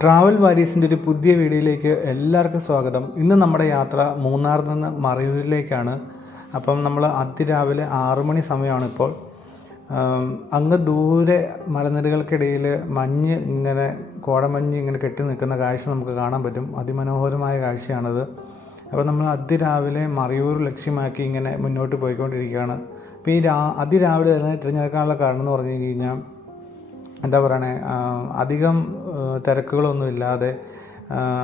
Travel വാരീസിന്റെ ഒരു പുതിയ വീഡിയോയിലേക്ക് എല്ലാവർക്കും സ്വാഗതം. ഇന്ന് നമ്മുടെ യാത്ര മൂന്നാറിൽ നിന്ന് മറയൂരിലേക്കാണ്. അപ്പം നമ്മൾ അതിരാവിലെ ആറു മണി സമയമാണ് ഇപ്പോൾ. അങ്ങ് ദൂരെ മലനിരകൾക്കിടയിൽ മഞ്ഞ് ഇങ്ങനെ കോടമഞ്ഞ് ഇങ്ങനെ കെട്ടി നിൽക്കുന്ന കാഴ്ച നമുക്ക് കാണാൻ പറ്റും. അതിമനോഹരമായ കാഴ്ചയാണത്. അപ്പോൾ നമ്മൾ അതിരാവിലെ മറയൂർ ലക്ഷ്യമാക്കി ഇങ്ങനെ മുന്നോട്ട് പോയിക്കൊണ്ടിരിക്കുകയാണ്. അപ്പോൾ ഈ രാ അതിരാവിലെ തന്നെ തിരഞ്ഞെടുക്കാനുള്ള കാരണം എന്ന് പറഞ്ഞു കഴിഞ്ഞാൽ എന്താ പറയണേ അധികം തിരക്കുകളൊന്നും ഇല്ലാതെ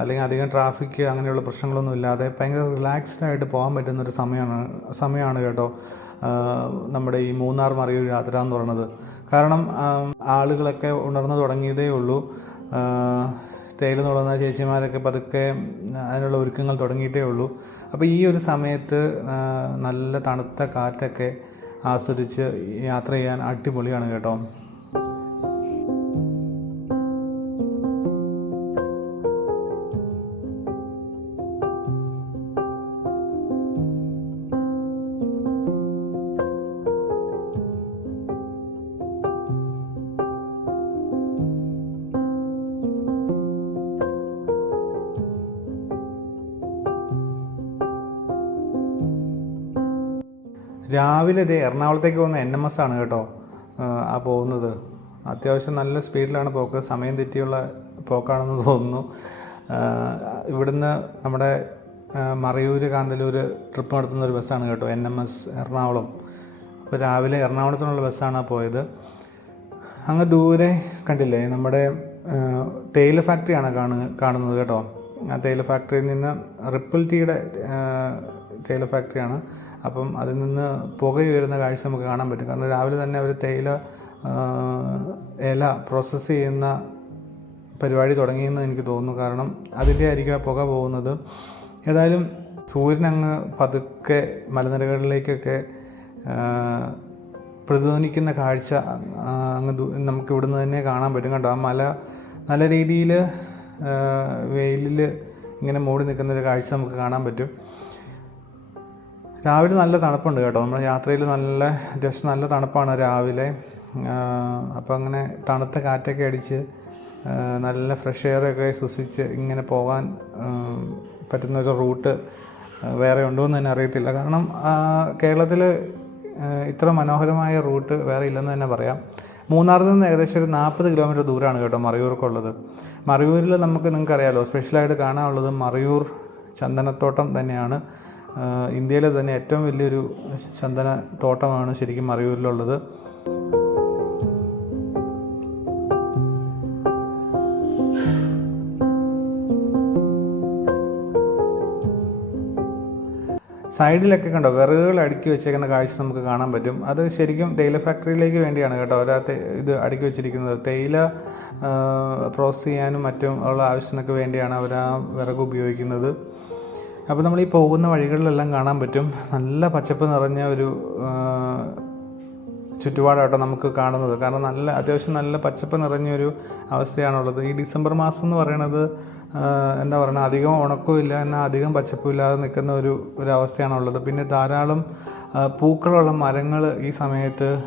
അല്ലെങ്കിൽ അധികം ട്രാഫിക്ക് അങ്ങനെയുള്ള പ്രശ്നങ്ങളൊന്നും ഇല്ലാതെ ഭയങ്കര റിലാക്സ്ഡ് ആയിട്ട് പോകാൻ പറ്റുന്നൊരു സമയമാണ് സമയമാണ് കേട്ടോ നമ്മുടെ ഈ മൂന്നാർ മറിയൂർ യാത്ര എന്ന് പറയുന്നത്. കാരണം ആളുകളൊക്കെ ഉണർന്നു തുടങ്ങിയതേ ഉള്ളൂ. തേയില തുടങ്ങുന്ന ചേച്ചിമാരൊക്കെ പതുക്കെ അതിനുള്ള ഒരുക്കങ്ങൾ തുടങ്ങിയിട്ടേ ഉള്ളൂ. അപ്പോൾ ഈ ഒരു സമയത്ത് നല്ല തണുത്ത കാറ്റൊക്കെ ആസ്വദിച്ച് യാത്ര ചെയ്യാൻ അടിപൊളിയാണ് കേട്ടോ. രാവിലെ ഇതേ എറണാകുളത്തേക്ക് പോകുന്ന എൻ എം എസ് ആണ് കേട്ടോ ആ, പോകുന്നത്. അത്യാവശ്യം നല്ല സ്പീഡിലാണ് പോക്ക് സമയം തെറ്റിയുള്ള പോക്കാണെന്ന് തോന്നുന്നു. ഇവിടുന്ന് നമ്മുടെ മറയൂര് മറയൂർ കാന്തല്ലൂർ ട്രിപ്പ് നടത്തുന്ന ഒരു ബസ്സാണ് കേട്ടോ എൻ എം എസ് എറണാകുളം. അപ്പോൾ രാവിലെ എറണാകുളത്തിനുള്ള ബസ്സാണ് പോയത്. അങ്ങ് ദൂരെ കണ്ടില്ലേ നമ്മുടെ തേയില ഫാക്ടറിയാണ് കാണു കാണുന്നത് കേട്ടോ. ആ തേയില ഫാക്ടറിയിൽ നിന്ന് റിപ്പിൾ ടീയുടെ തേയില ഫാക്ടറിയാണ് അപ്പം അതിൽ നിന്ന് പുക ഉയരുന്ന കാഴ്ച നമുക്ക് കാണാൻ പറ്റും. കാരണം രാവിലെ തന്നെ അവർ തേയില ഇല പ്രോസസ്സ് ചെയ്യുന്ന പരിപാടി തുടങ്ങിയെന്ന് എനിക്ക് തോന്നുന്നു. കാരണം അതിന്റെ ആയിരിക്കും ആ പുക പോകുന്നത്. ഏതായാലും സൂര്യൻ അങ്ങ് പതുക്കെ മലനിരകളിലേക്കൊക്കെ പ്രതിധ്വനിക്കുന്ന കാഴ്ച അങ്ങ് നമുക്ക് ഇവിടുന്ന് തന്നെ കാണാൻ പറ്റും കേട്ടോ ആ മല നല്ല രീതിയിൽ വെയിലിൽ ഇങ്ങനെ മൂടി നിൽക്കുന്ന ഒരു കാഴ്ച നമുക്ക് കാണാൻ പറ്റും. രാവിലെ നല്ല തണുപ്പുണ്ട് കേട്ടോ. നമ്മുടെ യാത്രയിൽ നല്ല അത്യാവശ്യം നല്ല തണുപ്പാണ് രാവിലെ. അപ്പോൾ അങ്ങനെ തണുത്ത കാറ്റൊക്കെ അടിച്ച് നല്ല ഫ്രഷ് എയർ ഒക്കെ ശ്വസിച്ച് ഇങ്ങനെ പോകാൻ പറ്റുന്ന ഒരു റൂട്ട് വേറെ ഉണ്ടോ എന്ന് തന്നെ അറിയത്തില്ല. കാരണം കേരളത്തിൽ ഇത്ര മനോഹരമായ റൂട്ട് വേറെ ഇല്ലെന്ന് തന്നെ പറയാം. മൂന്നാറിൽ നിന്ന് ഏകദേശം ഒരു നാൽപ്പത് കിലോമീറ്റർ ദൂരമാണ് കേട്ടോ മറയൂർക്കുള്ളത്. മറയൂരിൽ നമുക്ക് നിങ്ങൾക്കറിയാലോ സ്പെഷ്യലായിട്ട് കാണാനുള്ളത് മറയൂർ ചന്ദനത്തോട്ടം തന്നെയാണ്. ഇന്ത്യയിലെ തന്നെ ഏറ്റവും വലിയൊരു ചന്ദന തോട്ടമാണ് ശരിക്കും മറയൂരിലുള്ളത്. സൈഡിലൊക്കെ കണ്ടോ വിറകുകൾ അടുക്കി വെച്ചേക്കുന്ന കാഴ്ച നമുക്ക് കാണാൻ പറ്റും. അത് ശരിക്കും തേയില ഫാക്ടറിയിലേക്ക് വേണ്ടിയാണ് കേട്ടോ. അവർ ഇത് അടുക്കി വെച്ചിരിക്കുന്നത്. തേയില പ്രോസസ് ചെയ്യാനും മറ്റും ഉള്ള ആവശ്യത്തിനൊക്കെ വേണ്ടിയാണ് അവർ ആ വിറക് ഉപയോഗിക്കുന്നത്. അപ്പോൾ നമ്മൾ ഈ പോകുന്ന വഴികളിലെല്ലാം കാണാൻ പറ്റും. നല്ല പച്ചപ്പ് നിറഞ്ഞ ഒരു ചുറ്റുപാടായിട്ടോ നമുക്ക് കാണുന്നത്. കാരണം നല്ല അത്യാവശ്യം നല്ല പച്ചപ്പ് നിറഞ്ഞൊരു അവസ്ഥയാണുള്ളത്. ഈ ഡിസംബർ മാസം എന്ന് പറയുന്നത് എന്താ പറയുക അധികം ഉണക്കവും ഇല്ല എന്നാൽ അധികം പച്ചപ്പും ഇല്ലാതെ നിൽക്കുന്ന ഒരു ഒരു അവസ്ഥയാണുള്ളത്. പിന്നെ ധാരാളം പൂക്കളുള്ള മരങ്ങൾ ഈ സമയത്ത്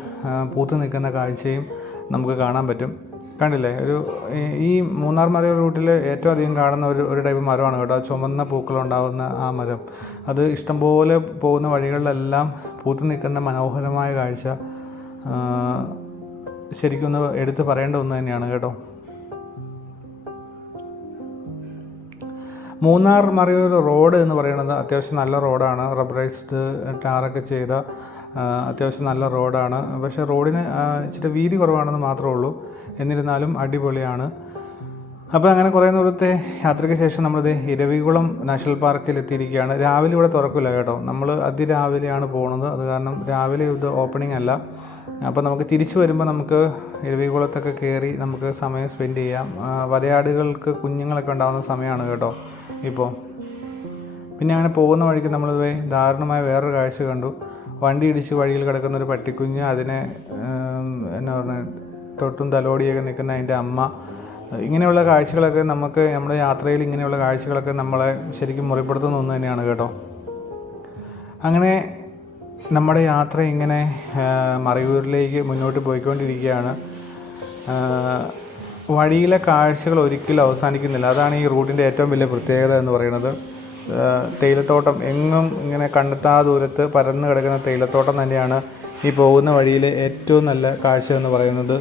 പൂത്ത് നിൽക്കുന്ന കാഴ്ചയും നമുക്ക് കാണാൻ പറ്റും. കണ്ടില്ലേ? ഒരു ഈ- മൂന്നാർ മല റൂട്ടിൽ ഏറ്റവും അധികം കാണുന്ന ഒരു ഒരു ടൈപ്പ് മരമാണ് കേട്ടോ. ചുമന്ന പൂക്കളുണ്ടാകുന്ന ആ മരം. അത് ഇഷ്ടംപോലെ പോകുന്ന വഴികളിലെല്ലാം പൂത്ത് നിൽക്കുന്ന മനോഹരമായ കാഴ്ച ശരിക്കും ഒന്ന് എടുത്ത് പറയേണ്ട ഒന്ന് തന്നെയാണ് കേട്ടോ. മൂന്നാർ മറയൂർ റോഡ് എന്ന് പറയുന്നത് അത്യാവശ്യം നല്ല റോഡാണ്. റബ്ബറൈസ്ഡ് ടാറൊക്കെ ചെയ്ത അത്യാവശ്യം നല്ല റോഡാണ്. പക്ഷേ റോഡിന് ഇച്ചിരി വീതി കുറവാണെന്ന് മാത്രമേ ഉള്ളൂ. എന്നിരുന്നാലും അടിപൊളിയാണ്. അപ്പോൾ അങ്ങനെ കുറേ ദൂരത്തെ യാത്രയ്ക്ക് ശേഷം നമ്മളിത് ഇരവികുളം നാഷണൽ പാർക്കിൽ എത്തിയിരിക്കുകയാണ്. രാവിലെ ഇവിടെ തുറക്കില്ല കേട്ടോ. നമ്മൾ അതിരാവിലെയാണ് പോകുന്നത് അത് കാരണം രാവിലെ ഇത് ഓപ്പണിംഗ് അല്ല. അപ്പോൾ നമുക്ക് തിരിച്ചു വരുമ്പോൾ നമുക്ക് ഇരവികുളത്തൊക്കെ കയറി നമുക്ക് സമയം സ്പെൻഡ് ചെയ്യാം. വരയാടുകൾക്ക് കുഞ്ഞുങ്ങളൊക്കെ ഉണ്ടാകുന്ന സമയമാണ് കേട്ടോ ഇപ്പോൾ. പിന്നെ അങ്ങനെ പോകുന്ന വഴിക്ക് നമ്മൾ ദാരുണമായ വേറൊരു കാഴ്ച കണ്ടു. വണ്ടി ഇടിച്ച് വഴിയിൽ കിടക്കുന്ന ഒരു പട്ടിക്കുഞ്ഞ് അതിനെ എന്നാ പറയുക തൊട്ടും തലോടിയൊക്കെ നിൽക്കുന്ന അതിന്റെ അമ്മ. ഇങ്ങനെയുള്ള കാഴ്ചകളൊക്കെ നമുക്ക് നമ്മുടെ യാത്രയിൽ ഇങ്ങനെയുള്ള കാഴ്ചകളൊക്കെ നമ്മളെ ശരിക്കും മുറിപ്പെടുത്തുന്ന ഒന്ന് തന്നെയാണ് കേട്ടോ. അങ്ങനെ നമ്മുടെ യാത്ര ഇങ്ങനെ മറയൂരിലേക്ക് മുന്നോട്ട് പോയിക്കൊണ്ടിരിക്കുകയാണ്. വഴിയിലെ കാഴ്ചകൾ ഒരിക്കലും അവസാനിക്കുന്നില്ല. അതാണ് ഈ റൂട്ടിന്റെ ഏറ്റവും വലിയ പ്രത്യേകത എന്ന് പറയുന്നത്. തേയിലത്തോട്ടം എങ്ങും ഇങ്ങനെ കണ്ടെത്താ ദൂരത്ത് പരന്നു കിടക്കുന്ന തേയിലത്തോട്ടം തന്നെയാണ് ഈ പോകുന്ന വഴിയിലെ ഏറ്റവും നല്ല കാഴ്ച എന്ന് പറയുന്നത്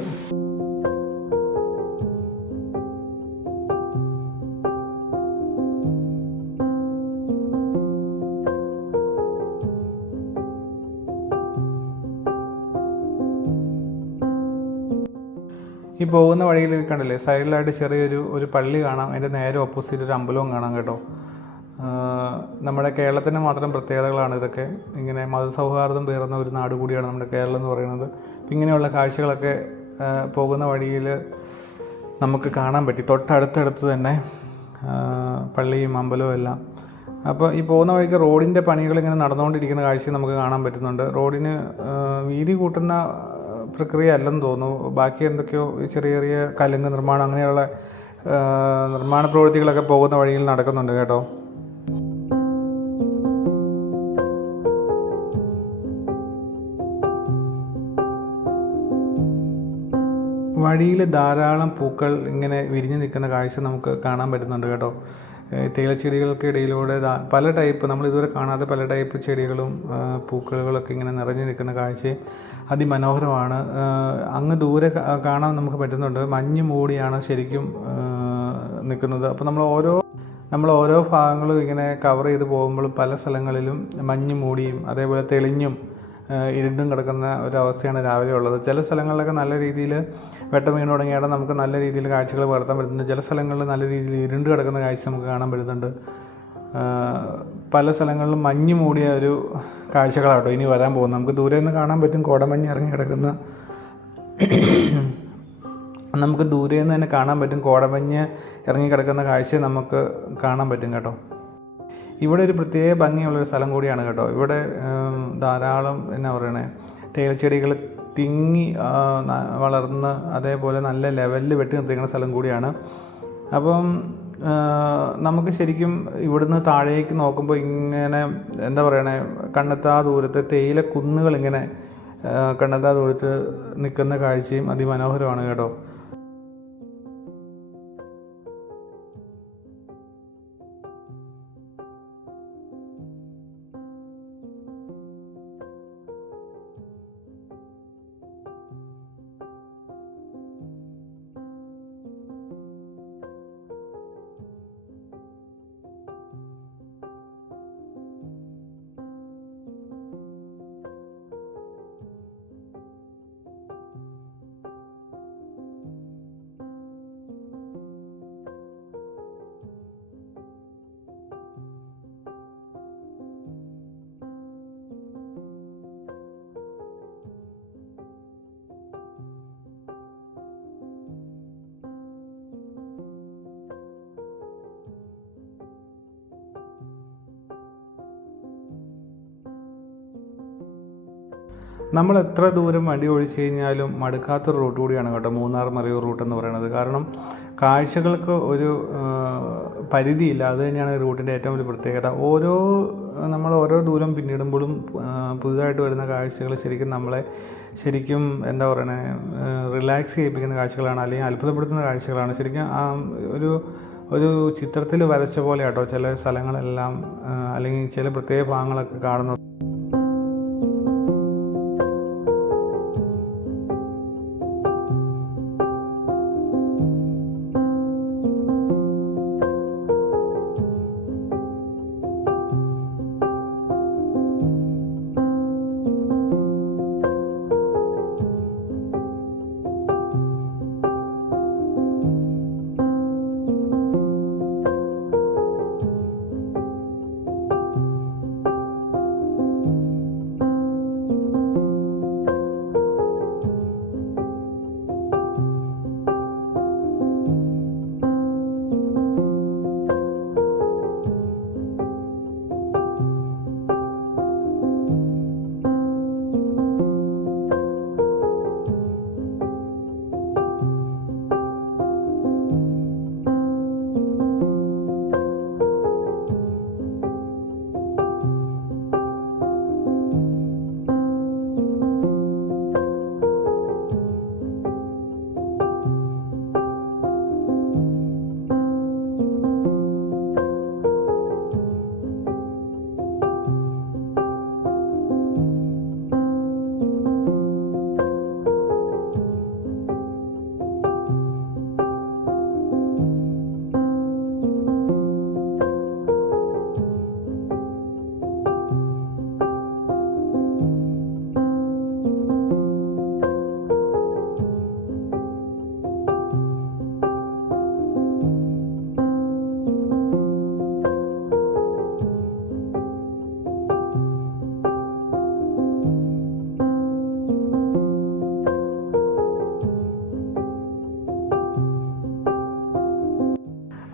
ഈ പോകുന്ന വഴിയിൽ കണ്ടില്ലേ? സൈഡിലായിട്ട് ചെറിയൊരു ഒരു പള്ളി കാണാം. അതിന്റെ നേരെ ഓപ്പോസിറ്റ് ഒരു അമ്പലവും കാണാം കേട്ടോ. നമ്മുടെ കേരളത്തിന്റെ മാത്രം പ്രത്യേകതകളാണ് ഇതൊക്കെ. ഇങ്ങനെ മതസൗഹാർദ്ദം പേർന്ന ഒരു നാട് കൂടിയാണ് നമ്മുടെ കേരളം എന്ന് പറയുന്നത്. ഇങ്ങനെയുള്ള കാഴ്ചകളൊക്കെ പോകുന്ന വഴിയിൽ നമുക്ക് കാണാൻ പറ്റി. തൊട്ടടുത്തടുത്ത് തന്നെ പള്ളിയും അമ്പലവും എല്ലാം. അപ്പോൾ ഈ പോകുന്ന വഴിക്ക് റോഡിന്റെ പണികൾ ഇങ്ങനെ നടന്നുകൊണ്ടിരിക്കുന്ന കാഴ്ച നമുക്ക് കാണാൻ പറ്റുന്നുണ്ട്. റോഡിന് വീതി കൂട്ടുന്ന പ്രക്രിയ അല്ലെന്ന് തോന്നുന്നു. ബാക്കി എന്തൊക്കെയോ ചെറിയ ചെറിയ കലുങ്ക് നിർമ്മാണം അങ്ങനെയുള്ള നിർമ്മാണ പ്രവൃത്തികളൊക്കെ പോകുന്ന വഴിയിൽ നടക്കുന്നുണ്ട് കേട്ടോ. വഴിയിൽ ധാരാളം പൂക്കൾ ഇങ്ങനെ വിരിഞ്ഞു നിൽക്കുന്ന കാഴ്ച നമുക്ക് കാണാൻ പറ്റുന്നുണ്ട് കേട്ടോ. തേയിലച്ചെടികൾക്ക് ഇടയിലൂടെ പല ടൈപ്പ് നമ്മൾ ഇതുവരെ കാണാത്ത പല ടൈപ്പ് ചെടികളും പൂക്കളുകളൊക്കെ ഇങ്ങനെ നിറഞ്ഞു നിൽക്കുന്ന കാഴ്ചയും അതിമനോഹരമാണ്. അങ്ങ് ദൂരെ കാണാൻ നമുക്ക് പറ്റുന്നുണ്ട്. മഞ്ഞ് മൂടിയാണ് ശരിക്കും നിൽക്കുന്നത്. അപ്പോൾ നമ്മൾ ഓരോ നമ്മൾ ഓരോ ഭാഗങ്ങളും ഇങ്ങനെ കവർ ചെയ്ത് പോകുമ്പോഴും പല സ്ഥലങ്ങളിലും മഞ്ഞ് മൂടിയും അതേപോലെ തെളിഞ്ഞും ഇരുണ്ടും കിടക്കുന്ന ഒരവസ്ഥയാണ് രാവിലെ ഉള്ളത്. ചില സ്ഥലങ്ങളിലൊക്കെ നല്ല രീതിയിൽ വെട്ടം വീണ് തുടങ്ങിയാൽ നമുക്ക് നല്ല രീതിയിൽ കാഴ്ചകൾ പകർത്താൻ പറ്റുന്നുണ്ട്. ചില സ്ഥലങ്ങളിൽ നല്ല രീതിയിൽ ഇരുണ്ട് കിടക്കുന്ന കാഴ്ച നമുക്ക് കാണാൻ പറ്റുന്നുണ്ട്. പല സ്ഥലങ്ങളിലും മഞ്ഞ് മൂടിയ ഒരു കാഴ്ചകളാട്ടോ ഇനി വരാൻ പോകുന്നത്. നമുക്ക് ദൂരെ നിന്ന് കാണാൻ പറ്റും കോടമഞ്ഞ് ഇറങ്ങി കിടക്കുന്ന. നമുക്ക് ദൂരെ നിന്ന് തന്നെ കാണാൻ പറ്റും കോടമഞ്ഞ് ഇറങ്ങി കിടക്കുന്ന കാഴ്ച നമുക്ക് കാണാൻ പറ്റും കേട്ടോ. ഇവിടെ ഒരു പ്രത്യേക ഭംഗിയുള്ളൊരു സ്ഥലം കൂടിയാണ് കേട്ടോ. ഇവിടെ ധാരാളം എന്നാ പറയണേ തേയിലച്ചെടികൾ തിങ്ങി വളർന്ന് അതേപോലെ നല്ല ലെവലിൽ വെട്ടി നിർത്തിക്കുന്ന സ്ഥലം കൂടിയാണ്. അപ്പം നമുക്ക് ശരിക്കും ഇവിടുന്ന് താഴേക്ക് നോക്കുമ്പോൾ ഇങ്ങനെ എന്താ പറയണേ കണ്ണെത്താ ദൂരത്തെ തേയില കുന്നുകൾ ഇങ്ങനെ കണ്ണെത്താ ദൂരത്ത് നിൽക്കുന്ന കാഴ്ചയും അതിമനോഹരമാണ് കേട്ടോ. നമ്മൾ എത്ര ദൂരം വണ്ടി ഒഴിച്ചു കഴിഞ്ഞാലും മടുക്കാത്തൊരു റൂട്ട് കൂടിയാണ് കേട്ടോ. മൂന്നാർ മറയൂർ റൂട്ട് എന്ന് പറയുന്നത്. കാരണം കാഴ്ചകൾക്ക് ഒരു പരിധിയില്ല. അത് തന്നെയാണ് റൂട്ടിന്റെ ഏറ്റവും വലിയ പ്രത്യേകത. ഓരോ നമ്മൾ ഓരോ ദൂരം പിന്നിടുമ്പോഴും പുതുതായിട്ട് വരുന്ന കാഴ്ചകൾ ശരിക്കും നമ്മളെ ശരിക്കും എന്താ പറയണേ റിലാക്സ് ചെയ്യിപ്പിക്കുന്ന കാഴ്ചകളാണ് അല്ലെങ്കിൽ അത്ഭുതപ്പെടുത്തുന്ന കാഴ്ചകളാണ്. ശരിക്കും ഒരു ഒരു ചിത്രത്തിൽ വരച്ച പോലെ കേട്ടോ ചില സ്ഥലങ്ങളെല്ലാം അല്ലെങ്കിൽ ചില പ്രത്യേക ഭാഗങ്ങളൊക്കെ കാണുന്നത്.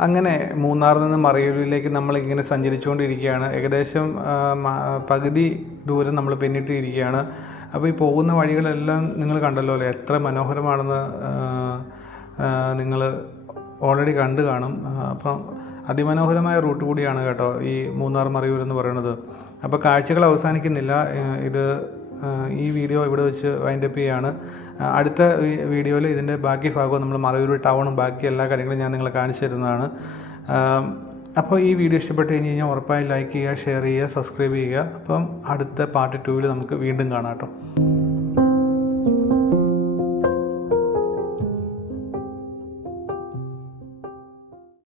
അങ്ങനെ മൂന്നാറിൽ നിന്ന് മറയൂരിലേക്ക് നമ്മളിങ്ങനെ സഞ്ചരിച്ചുകൊണ്ടിരിക്കുകയാണ്. ഏകദേശം പകുതി ദൂരം നമ്മൾ പിന്നിട്ടിരിക്കുകയാണ്. അപ്പോൾ ഈ പോകുന്ന വഴികളെല്ലാം നിങ്ങൾ കണ്ടല്ലോ അല്ലേ? എത്ര മനോഹരമാണെന്ന് നിങ്ങൾ ഓൾറെഡി കണ്ടു കാണും. അപ്പം അതിമനോഹരമായ റൂട്ട് കൂടിയാണ് കേട്ടോ ഈ മൂന്നാർ മറയൂർ എന്ന് പറയുന്നത്. അപ്പോൾ കാഴ്ചകൾ അവസാനിക്കുന്നില്ല. ഇത് ഈ വീഡിയോ ഇവിടെ വെച്ച് വൈൻഡപ്പ് ചെയ്യുകയാണ് അടുത്ത വീഡിയോയിൽ ഇതിന്റെ ബാക്കി ഭാഗവും നമ്മൾ മറയൂർ ടൗണും ബാക്കി എല്ലാ കാര്യങ്ങളും ഞാൻ നിങ്ങളെ കാണിച്ചു തരുന്നതാണ്. അപ്പോൾ ഈ വീഡിയോ ഇഷ്ടപ്പെട്ട് കഴിഞ്ഞ് കഴിഞ്ഞാൽ ഉറപ്പായി ലൈക്ക് ചെയ്യുക ഷെയർ ചെയ്യുക സബ്സ്ക്രൈബ് ചെയ്യുക. അപ്പം അടുത്ത പാർട്ട് ടൂവിൽ നമുക്ക് വീണ്ടും കാണാം കേട്ടോ.